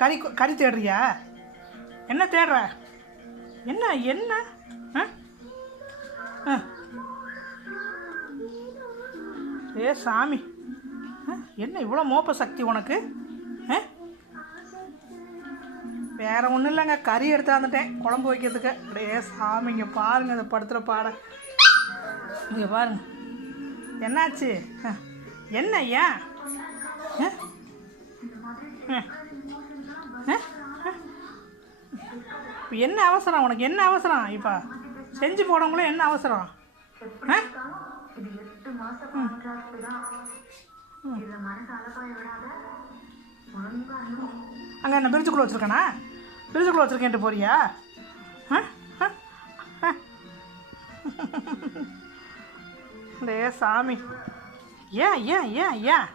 கறி தேடுறியா? என்ன தேடுற? என்ன என்ன ஏ சாமி, என்ன இவ்வளோ மோப்ப சக்தி உனக்கு? வேறு ஒன்றும் இல்லைங்க, கறி எடுத்து வந்துட்டேன் குழம்பு வைக்கிறதுக்கு. அப்படியே சாமி, இங்கே பாருங்கள் அதை படுத்துகிற பாட. இங்கே பாருங்க, என்னாச்சு? என்ன ஏன் என்ன அவசரம் உனக்கு? என்ன அவசரம்? இப்போ செஞ்சு போடவங்களும் என்ன அவசரம்? அங்கே என்ன பிரிட்ஜுக்குள்ளே வச்சுருக்கேனா? பிரிட்ஜுக்குள்ளே வச்சுருக்கேன்ட்டு போறியா? டே சாமி, ஏன் ஏன் ஏன் ஏன்